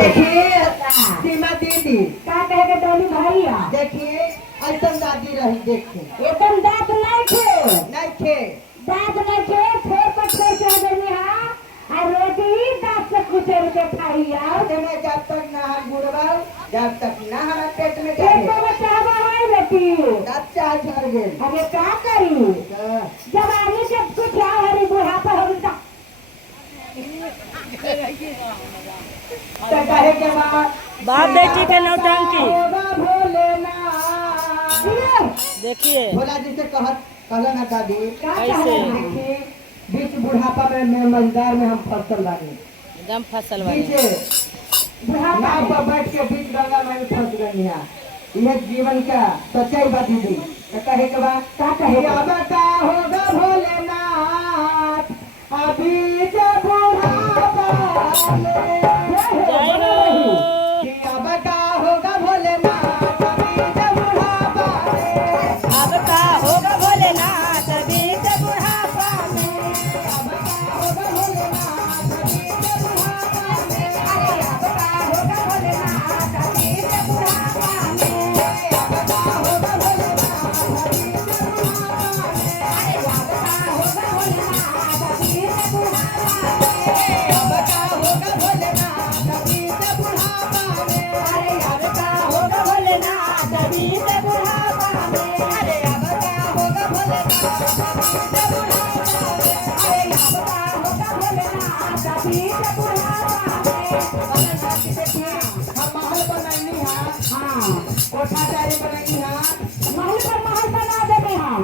देखिए सीमा दीदी का कहे के डोली भैया देखिए ऐसा दादी रही देखिए एकदम दांत नहीं थे नहीं थे दांत नहीं थे छोड़ पर छोड़ के देनी हां और रोटी दांत से कुचल के खाई आओ में जब तक ना हम बुढ़वा जब तक ना हमारे पेट में पेट जाए में चाहवा है बेटी दांत चाह झड़ गए अरे क्या करी जवानी से कुछ आ हरी बुढ़ापा हो गया तो कहे के बाद बाप बेटी के नौटंकी भोलेनाथ देखिए भोला जी से कहला ना दादी कैसे देखिए बीच बुढ़ापा में मजदार में हम फसल लागे एकदम फसल वाली बीच बुढ़ापा पर बैठ के बीच गंगा में फंस गई है यह जीवन का सच्चाई बात दीदी कहे के बाद का कहे अब का होगा भोलेनाथ अभी जब बुढ़ापा जय हो अब का होगा भोलेनाथ अभी जब बुढ़ापा अब का होगा भोलेनाथ बीच बुढ़ापा में अब का होगा भोलेनाथ अभी जब बुढ़ापा अरे अब का होगा भोलेनाथ अभी से बुढ़ापा में अब का होगा भोलेनाथ अभी जब बुढ़ापा अरे अब का होगा भोलेनाथ अभी से बुढ़ापा अब का होगा भोलेनाथ अभी जब बुढ़ापा अरे अब का होगा भोलेनाथ अभी से बुढ़ापा में अरे अब का होगा भोलेनाथ अभी जब बुढ़ापा अरे अब का होगा भोलेनाथ अभी से बुढ़ापा में हम महल बनाई है हाँ कोठा चारी बनाई है महल पर महल बना देते हम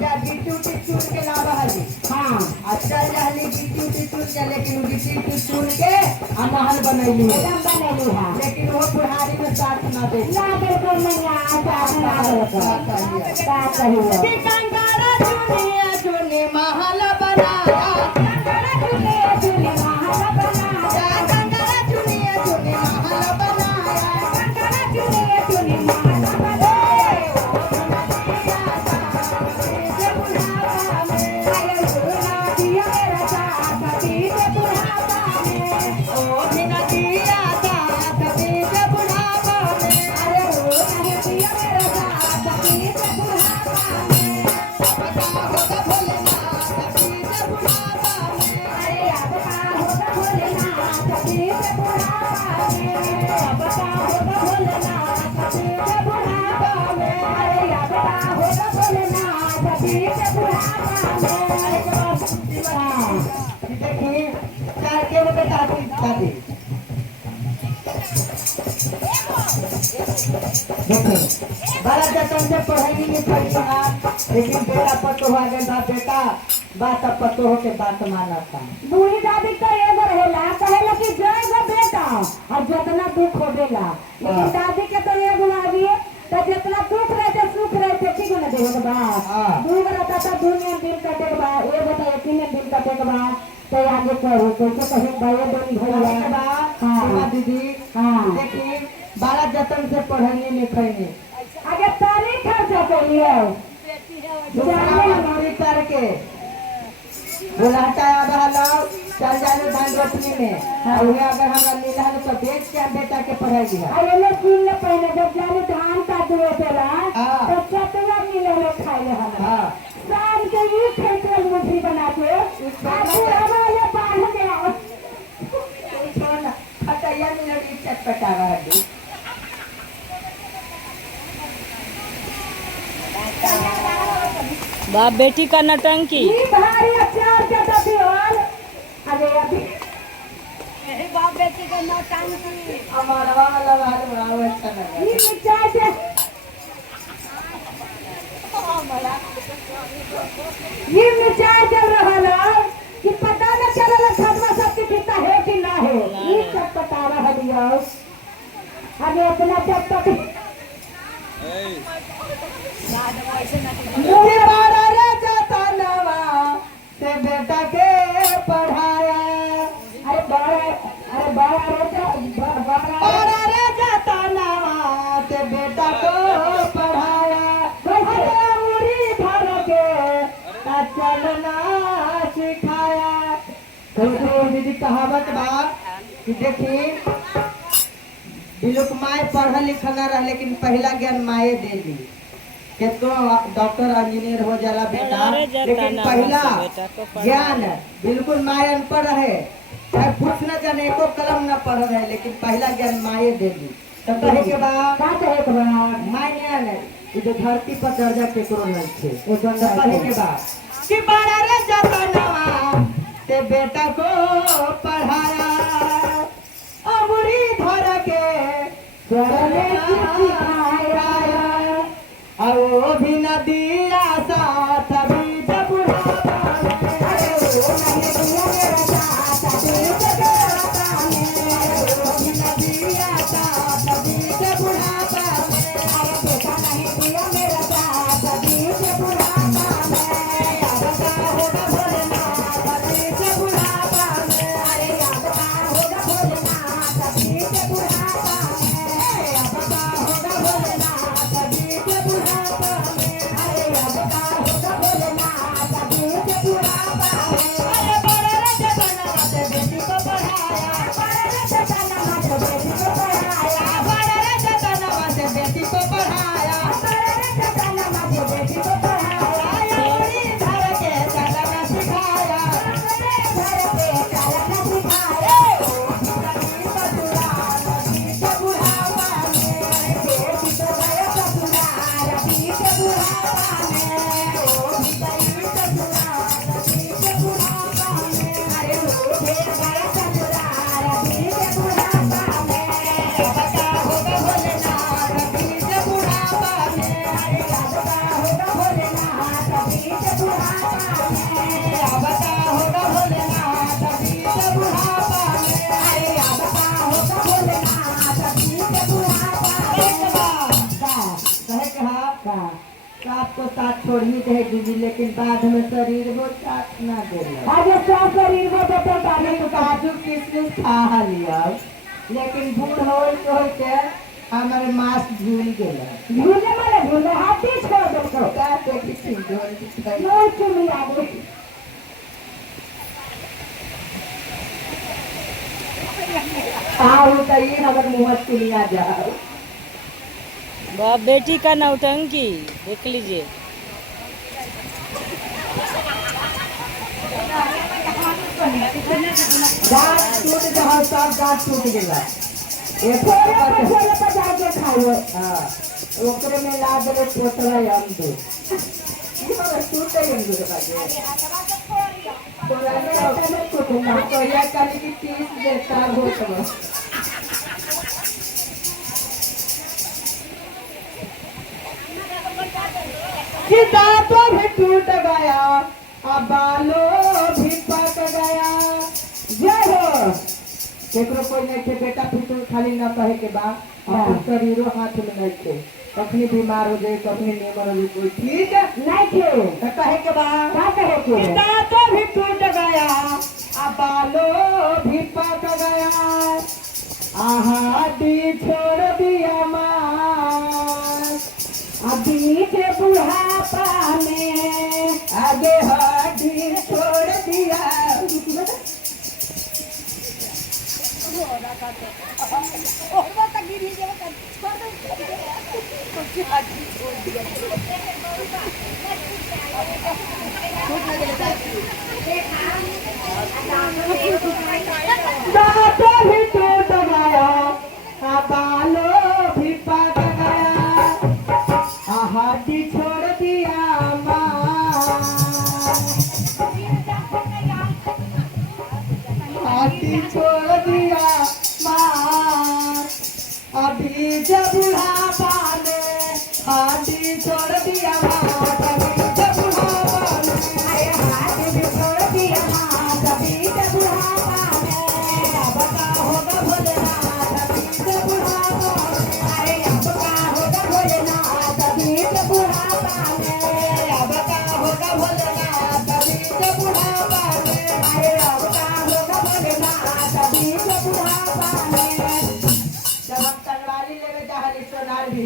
जा गिट्टू टिट्टू के लावा हली हाँ अच्छा जहली गिट्टू टिट्टू के लेकिन गिट्टू टिट्टू के हम महल बनैली है एकदम बनेली है लेकिन वो बुढ़ारी में साथ ना दे ना बिल्कुल नहीं आता ना बिल्कुल क्या कहिए टिकंगारा चुनिया चुनी महल बनाया कंगड़ा चुने चुने महल बनाया टिकंगारा चुनिया चुनी महल बनाया कंगड़ा चुने चुने महल बनाया अरे सुना दिया मेरा साथ अभी से बुढ़ापा में ओ बिना दिया साथ बीच बुढ़ापा में अरे सुना दिया मेरा साथ अभी से बुढ़ापा में अब का होगा भोलेनाथ बीच बुढ़ापा में अरे अब का होगा भोलेनाथ अभी से बुढ़ापा में अब का होगा भोलेनाथ अभी से बुढ़ापा में अरे अब का होगा भोलेनाथ अभी से बुढ़ापा में हाँ देखिए चार के में दादी दादी देखो बड़ा जतन से पढ़ाई लिखाई बना लेकिन बेटा पतो हो गए बा बेटा बात अब पतो हो के बात मानता बूढ़ी दादी तो एगो रहेला कहेला कि जय गो बेटा और जितना दुख होवेला लेकिन दादी के तो एगो लागिए तो जितना दुख रहते सुख रहते ठीक ना देवे के बाद दूर रहता था दुनिया दिन कटे के बाद एगो तो एक दिन कटे के बाद तो आगे करो कैसे कहे भाई दोनों भैया हाँ दीदी हाँ देखिए बड़ा जतन से पढ़ाई लिखाई आगे तारीख खर्चा करिए नौकरी करके बुलाता है बहलाओ चल जाने धान रोपनी में और अगर हमारा मिला है तो बेच के हम बेटा के पढ़ाई दिया अरे ले सुन ले पहले जब जाने धान काटवे चला हाँ। तो चटवा मिले ले खाए ले हम हाँ शाम के ये खेतल मुठी बना के आखिर हमारे बांध के आओ खटैया मिनट चटपटा रहा है बाप बेटी का नौटंकी ये भारी अचार के दबी और अरे अभी बाप बेटी का नौटंकी हमारा वाला बात बड़ा अच्छा लगा ये मिर्चाई से ये मिर्चाई चल रहा है कि पता न चलल खतरा सबके कितना है कि ना है ये सब पता रहा दिया अरे अपना जब तक मुझे बारा रे जाता नवा से बेटा के पढ़ाया अरे बड़ा बारा रे जाता नवा से बेटा को पढ़ाया अरे मुड़ी भर के चलना सिखाया तो दीदी कहावत बा कि देखी बिलुक माए पढ़ल लिखल ना रह, लेकिन पहला ज्ञान माए दे दी। कितनो डॉक्टर इंजीनियर हो जाला बेटा, अरे जाता लेकिन ना पहला बस बेटा को पढ़ा। ज्ञान बिल्कुल माए अनपढ़ रहे, चाहे कुछ न जाने, एको कलम न पढ़ रहे, लेकिन पहला ज्ञान माए दे दी। तो कहे के बाद का कहे के बा माए ज्ञान इधर धरती पर दर्जा केकरो नहीं थे। ए तो कहे के बाद कि बड़ा रे जतनवा ते बेटा को पढ़ाया, अमरी धर के चले सिखाया और वो भी नदिया साथ भी जब बुढ़ापा में। अरे वो नहीं दिया मेरा साथ बीच बुढ़ापा में वो भी नदिया साथ भी जब बुढ़ापा में। अरे बेटा नहीं दिया मेरा साथ बीच बुढ़ापा में अब का होगा भोलेनाथ बीच बुढ़ापा में। अरे अब का होगा भोलेनाथ बीच बुढ़ापा में अब का होगा भोलेनाथ बीच बुढ़ापा में। अरे अब का होगा भोलेनाथ बीच बुढ़ापा में अरे बड़े रे जतनवा से बेटी को पढ़ाया, बड़े रे जतनवा से बेटी को पढ़ाया बड़े रे जतनवा से बेटी को पढ़ाया, बड़े रे जतनवा से बेटी को पढ़ाया अमरी धर के चलना सिखाया। घर पे चलना सिखाया नदी ससुराल बीच बुढ़ापा में। बेटी तो गया ससुराल बीच बुढ़ापा में ओ भी गई ससुराल बीच बुढ़ापा में। अरे वो फिर गया ससुराल बीच बुढ़ापा में अब का होगा भोलेनाथ बीच बुढ़ापा में। अरे अब का होगा भोलेनाथ बीच बुढ़ापा में अब का होगा भोलेनाथ बीच बुढ़ापा में। अरे अब का होगा भोलेनाथ बीच बुढ़ापा एक में बार कहे कहा आपको साथ छोड़िए कहे दीदी, लेकिन बाद में शरीर वो साथ ना देला। आज सब शरीर में बेटे डाले तो काजू किशमिश खा लिया, लेकिन बूढ़ हो के हमारे मांस झूल गेला। झूले मारे झूले हाथी छोड़ दो का देखी सिंदूर दिखाई। नो चुमी आगे आओ कहिए हमारे मुँह चुनिया जाओ। बाप बेटी का नौटंकी देख लीजिए। गाछ टूट जहाँ सब गाछ टूट गेला। एक छोले बात पर छोले पर जाके खाओ हाँ, ओकरे में ला देले पोतरा अमदूर। टूटे अमदूर बाजे। तो यह कल की 30 देता होत बा। कि दांतों भी टूट गया, अब बालों भी पक गया। जय हो। केकरो कोई नहीं थे बेटा, फिर खाली न कहे के बाद अपन शरीरो हाथ में नहीं थे, कखनी बीमार हो जाए, कखनी निमर हो जाए, कोई ठीक है नहीं थे तो कहे के बाद क्या कहे कि के दांतों भी टूट गया, अब बालों भी पक गया, हड्डी छोड़ दिया मां, अभी से बुढ़ापा में आगे हड्डी छोड़ दिया। दांतों भी टूट गया, बालों भी पक गया, हड्डी छोड़ दिया मां, हड्डी छोड़ दिया मां। अभी जब बुढ़ापा में हड्डी छोड़ दिया मां, अभी जब बुढ़ापा में अरे हाथ भी छोड़ दिया माँ कभी से बुढ़ापा में अब का होगा भोलेनाथ अभी जब बुढ़ापा में। अरे अब का होगा भोलेनाथ कभी से बुढ़ापा में अब का होगा भोलेनाथ अभी जब बुढ़ापा में। अरे अब का होगा भोलेनाथ कभी से बुढ़ापा में जब हम तलवारी लेवे जहाली सोनार भी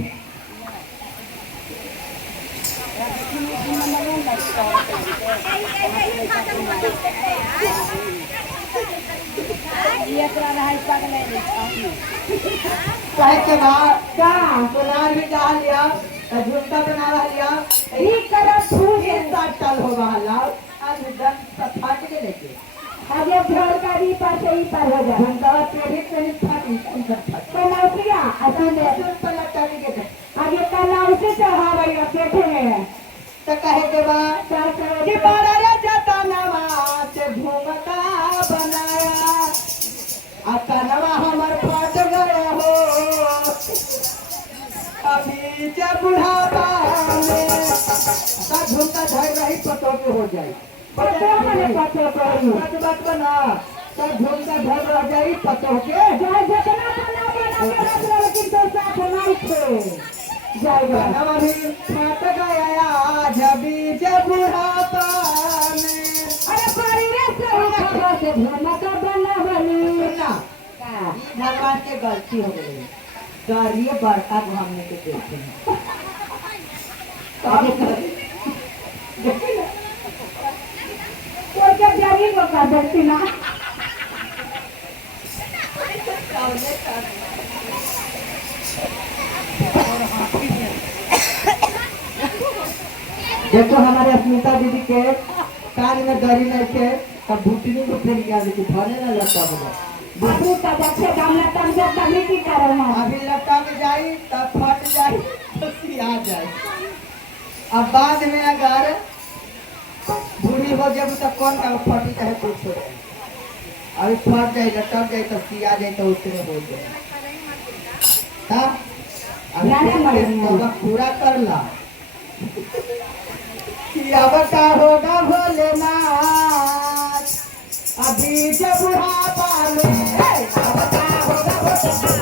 ये एकरा रहा पागल है। कहे के बाद का सोनार भी डाल लिया झुमका बना लिया ई करब फूल ये साटल हो रहा आज दम सब फाट के लेके आगे घर का भी पास ही पार हो जाए झुमका तेरी तेरी फाट कलौसिया असन दे सुन पलट के दे आगे कलौसी चढ़ावे बैठे हैं तो कहे के बाद चार करोड़ कि बड़ा राजा नवाज झुमका बनाया आता नवा हमर फाट गया हो अभी जब बुढ़ापा में का झुमका धर रही पतो के हो जाए पतो मने पतो करू बात बना सब झुमका धर रह जाई पतो के जाय जितना बना के रख ले लेकिन तो साथ नहीं थे जाएगा नवा भी फाट गया आज अभी जब बुढ़ापा में अरे पारी रे से झुमका बना बनी सुनना भगवान के गलती हो गई डरिए बड़का हमने के देखे कोई के जारी को कर देती ना देखो हमारे अस्मिता दीदी के कान में दरी लेके तब भूतनी को फिर गया लेकिन भले ना लगता होगा बाबू का बच्चे दामना तम से कमी की करो ना अभी लटा में जाई तब फट जाई तो सिया जाए अब बाद में अगर बूढ़ी हो जब तो कौन का फटी चाहे कुछ हो अभी फट जाए लटक जाए तो सिया जाए तो उसने हो जाए हाँ अभी पूरा कर ला कि अब का होगा भोलेनाथ अभी जब बुढ़ापा में अब का होगा भोलेनाथ